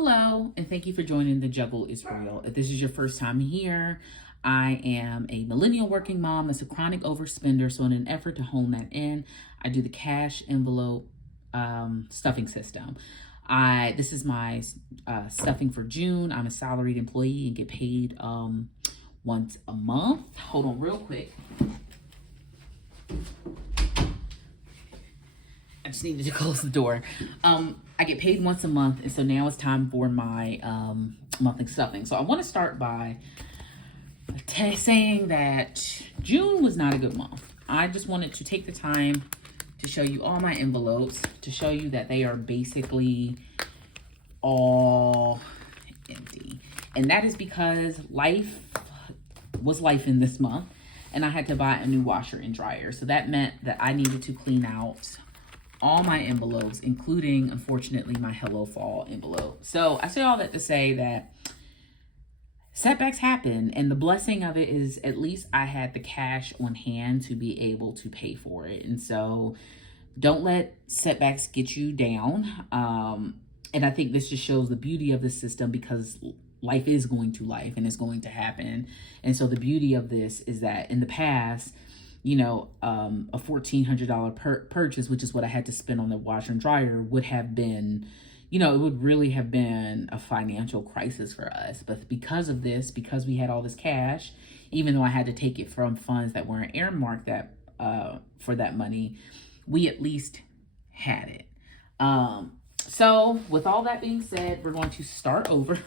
Hello, and thank you for joining The Juggle is Real. If this is your first time here, I am a millennial working mom that's a chronic overspender. So, in an effort to hone that in, I do the cash envelope stuffing system. This is my stuffing for June. I'm a salaried employee and get paid once a month. Hold on, real quick. I just needed to close the door. I get paid once a month, and so now it's time for my monthly stuffing. So I want to start by saying that June was not a good month. I just wanted to take the time to show you all my envelopes, to show you that they are basically all empty. And that is because life was life in this month, and I had to buy a new washer and dryer. So that meant that I needed to clean out all my envelopes, including, unfortunately, my Hello Fall envelope. So I say all that to say that setbacks happen, and the blessing of it is at least I had the cash on hand to be able to pay for it. And so don't let setbacks get you down. And I think this just shows the beauty of the system, because life is going to life and it's going to happen. And so the beauty of this is that in the past, a $1,400 purchase, which is what I had to spend on the washer and dryer, would have been, it would really have been a financial crisis for us. But because of this, because we had all this cash, even though I had to take it from funds that weren't earmarked that for that money, we at least had it. So with all that being said, we're going to start over.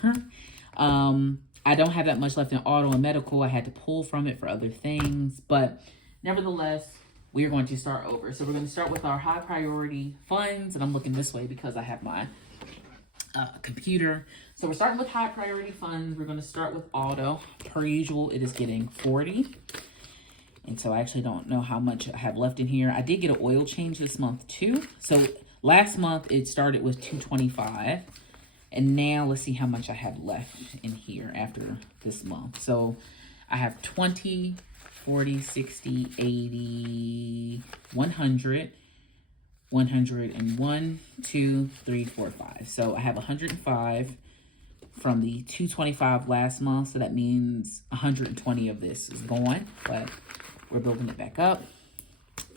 I don't have that much left in auto and medical. I had to pull from it for other things, but nevertheless, we are going to start over. So we're going to start with our high priority funds, and I'm looking this way because I have my computer. So we're starting with high priority funds. We're going to start with auto. Per usual, it is getting 40. And so I actually don't know how much I have left in here. I did get an oil change this month too. So last month it started with 225. And now let's see how much I have left in here after this month. So I have 20, 40, 60, 80, 100, 101, 2, 3, 4, 5. So I have 105 from the 225 last month. So that means 120 of this is gone, but we're building it back up.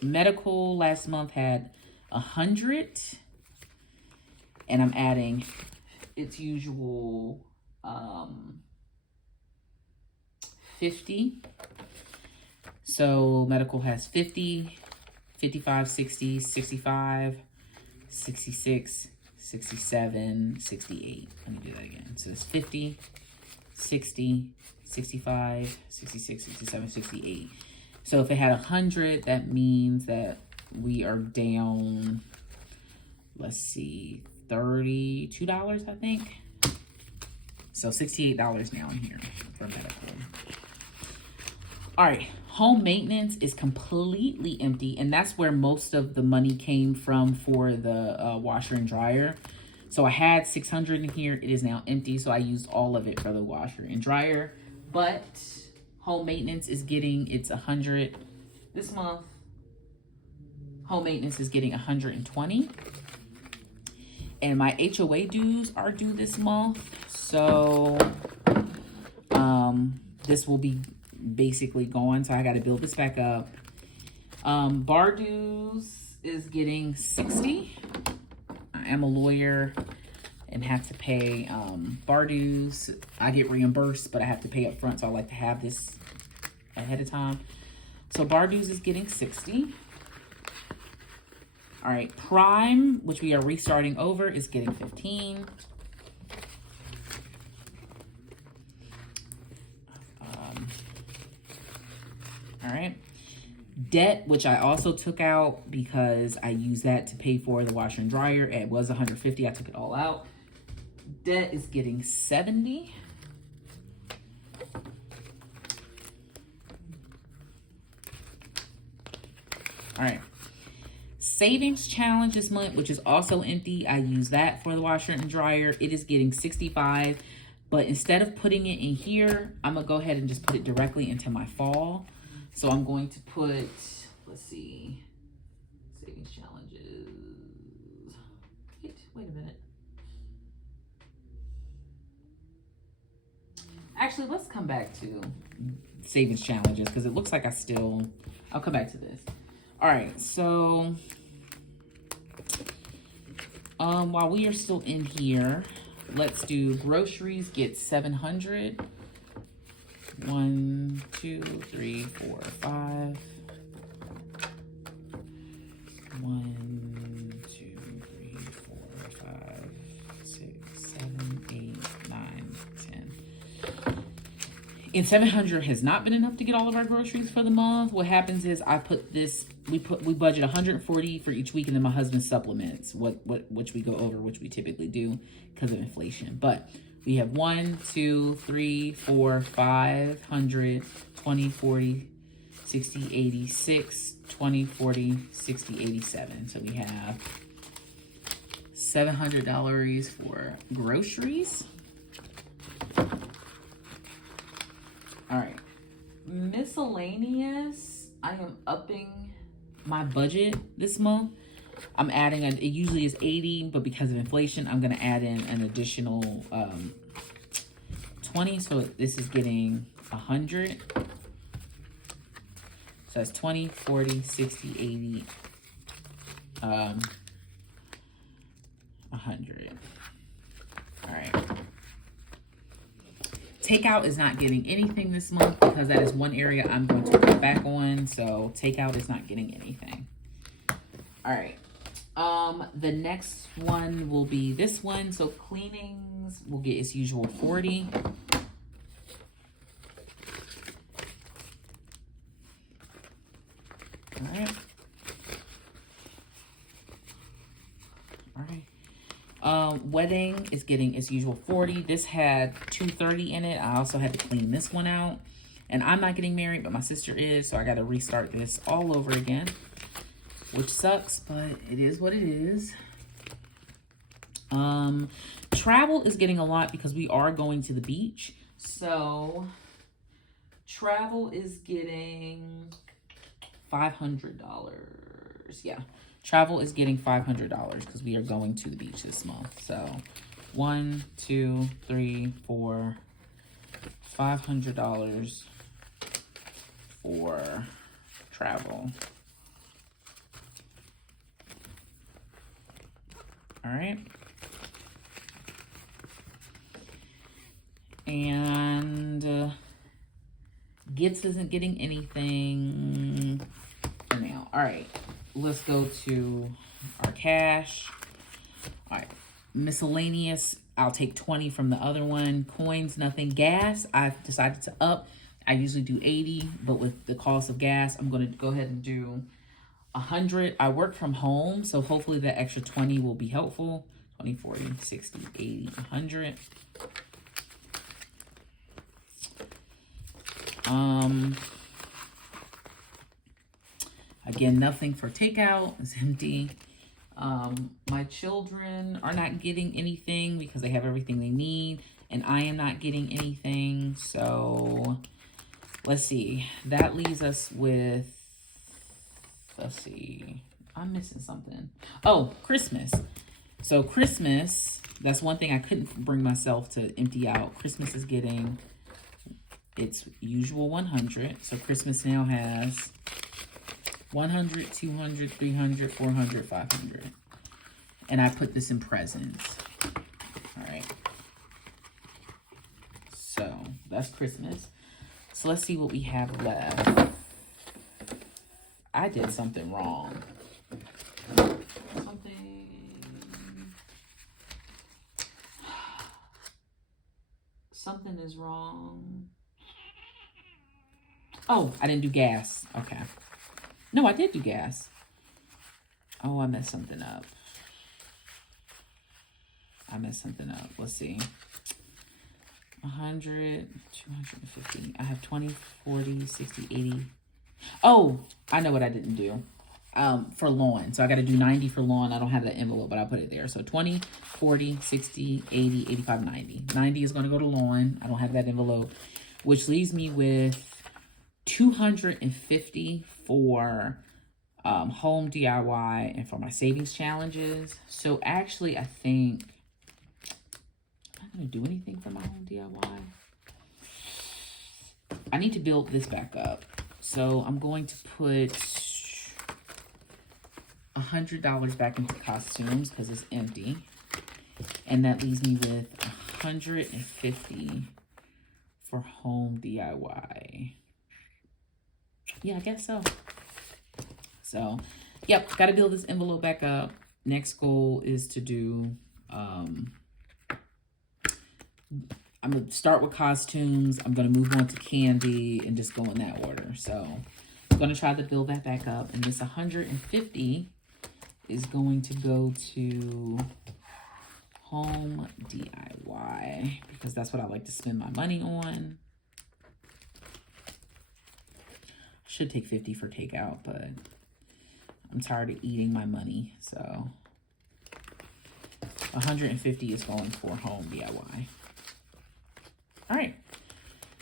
Medical last month had 100, and I'm adding its usual 50. So medical has 50, 55, 60, 65, 66, 67, 68. Let me do that again. So it's 50, 60, 65, 66, 67, 68. So if it had 100, that means that we are down, let's see, $32, I think. So $68 now in here for medical. All right, home maintenance is completely empty, and that's where most of the money came from for the washer and dryer. So I had 600 in here. It is now empty, so I used all of it for the washer and dryer. But home maintenance is getting its 100 this month. Home maintenance is getting 120. And my HOA dues are due this month. So this will be basically gone. So I got to build this back up. Bar dues is getting 60. I am a lawyer and have to pay bar dues. I get reimbursed, but I have to pay up front. So I like to have this ahead of time. So bar dues is getting 60. All right, Prime, which we are restarting over, is getting 15. All right. Debt, which I also took out because I used that to pay for the washer and dryer. It was 150. I took it all out. Debt is getting 70. All right. Savings challenge this month, which is also empty. I use that for the washer and dryer. It is getting 65. But instead of putting it in here, I'm going to go ahead and just put it directly into my fall. So I'm going to put, let's see, savings challenges. Wait a minute. Actually, let's come back to savings challenges because it looks like I'll come back to this. All right, so while we are still in here, let's do groceries, get 700. 1, 2, 3, 4, 5. 1, 2, 3, 4, 5, 6, 7, 8, 9, 10. And 700 has not been enough to get all of our groceries for the month. What happens is I put this, we budget 140 for each week, and then my husband supplements which we go over, which we typically do because of inflation. But we have 1, 2, 3, 4, 500, 20, 40, 60, 80, 6, 20, 40, 60, 87. So we have $700 for groceries. All right, miscellaneous. I am upping my budget this month. I'm adding, it usually is 80, but because of inflation, I'm gonna add in an additional 20. So this is getting 100. So that's 20, 40, 60, 80, 100. All right. Takeout is not getting anything this month because that is one area I'm going to cut back on. So takeout is not getting anything. All right. The next one will be this one. So cleanings will get its usual 40. All right. All right. Wedding is getting its usual 40. This had 230 in it. I also had to clean this one out. And I'm not getting married, but my sister is, so I got to restart this all over again, which sucks, but it is what it is. Travel is getting a lot because we are going to the beach. So travel is getting $500. Yeah. Travel is getting $500 because we are going to the beach this month. So 1, 2, 3, 4, $500 for travel. All right. And Gifts isn't getting anything for now. All right. Let's go to our cash. All right. Miscellaneous, I'll take 20 from the other one. Coins, nothing. Gas, I've decided to up. I usually do 80, but with the cost of gas, I'm going to go ahead and do 100. I work from home, so hopefully that extra 20 will be helpful. 20, 40, 60, 80, 100. Again, nothing for takeout. It's empty. My children are not getting anything because they have everything they need, and I am not getting anything. So let's see. That leaves us with, let's see. I'm missing something. Oh, Christmas. So Christmas, that's one thing I couldn't bring myself to empty out. Christmas is getting its usual 100. So Christmas now has 100, 200, 300, 400, 500. And I put this in presents. All right. So that's Christmas. So let's see what we have left. I did something wrong. Something is wrong. Oh, I didn't do gas. Okay. No, I did do gas. Oh, I messed something up. Let's see. 100, 250. I have 20, 40, 60, 80. Oh, I know what I didn't do. For lawn. So I got to do 90 for lawn. I don't have that envelope, but I'll put it there. So 20, 40, 60, 80, 85, 90. 90 is going to go to lawn. I don't have that envelope, which leaves me with 250 for home DIY and for my savings challenges. So actually, I think I'm not going to do anything for my home DIY. I need to build this back up. So I'm going to put $100 back into costumes because it's empty. And that leaves me with $150 for home DIY. Yeah, I guess so. So, yep, got to build this envelope back up. Next goal is to do, I'm going to start with costumes. I'm going to move on to candy and just go in that order. So, I'm going to try to build that back up. And this 150 is going to go to home DIY because that's what I like to spend my money on. Should take 50 for takeout, but I'm tired of eating my money. So 150 is going for home DIY. All right.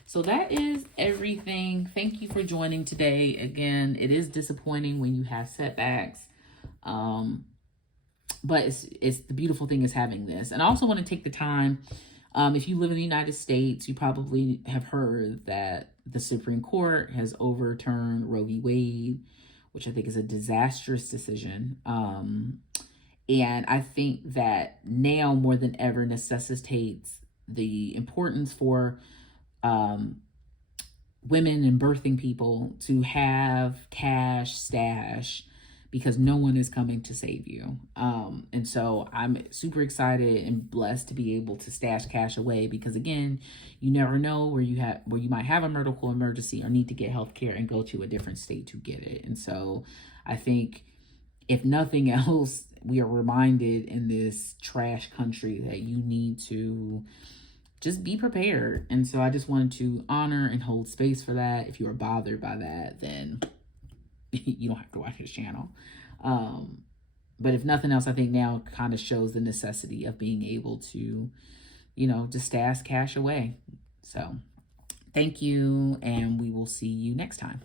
So that is everything. Thank you for joining today. Again, it is disappointing when you have setbacks. But it's the beautiful thing is having this. And I also want to take the time, if you live in the United States, you probably have heard that the Supreme Court has overturned Roe v. Wade, which I think is a disastrous decision. And I think that now more than ever necessitates the importance for women and birthing people to have cash stash because no one is coming to save you. And so I'm super excited and blessed to be able to stash cash away because again, you never know where you might have a medical emergency or need to get health care and go to a different state to get it. And so I think if nothing else, we are reminded in this trash country that you need to just be prepared. And so I just wanted to honor and hold space for that. If you are bothered by that, then you don't have to watch his channel. But if nothing else, I think now kind of shows the necessity of being able to, just stash cash away. So thank you, and we will see you next time.